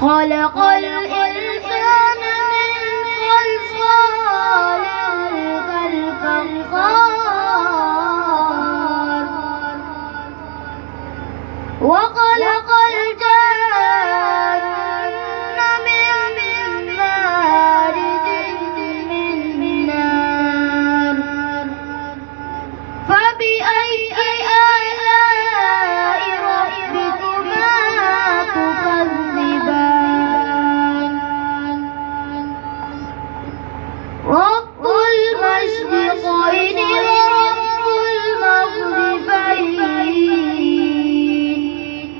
خلق الإنسان من صلصال كالفخار وخلق الجن من مارج من نار فبأي آلاء ربكما تكذبان رب المشرقين ورب المغربين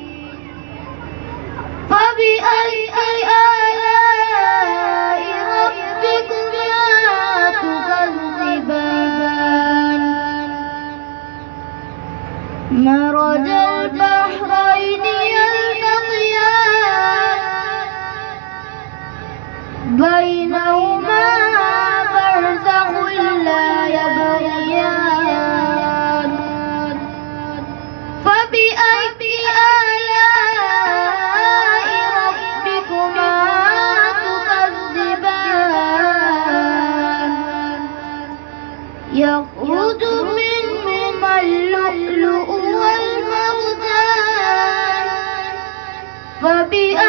فبأي آلاء ربكما تكذبان مرج البحرين يلتقيان بينهما برزخ لا يبغيان فبأي آلاء ربكما تكذبان يخرج منهما اللؤلؤ والمرجان فبأي